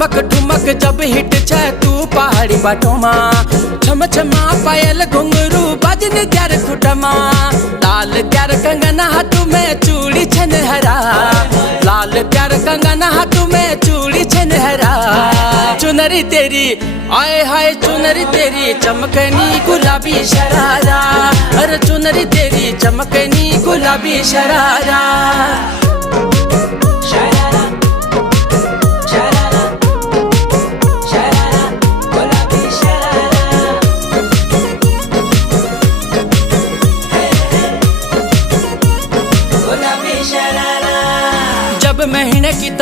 ठुमक ठुमक जब हिट छे तू पहाड़ी बाटोमा, छम छमा पायल घुंघरू बाजन त्यार खुटमा। लाल त्यार कंगना हाथों में चूड़ी छन हरा, लाल त्यार कंगना हाथों में चूड़ी छन हरा। चुनरी तेरी आए हाय चुनरी तेरी चमकनी गुलाबी शरारा, अरे चुनरी तेरी चमकनी गुलाबी शरारा।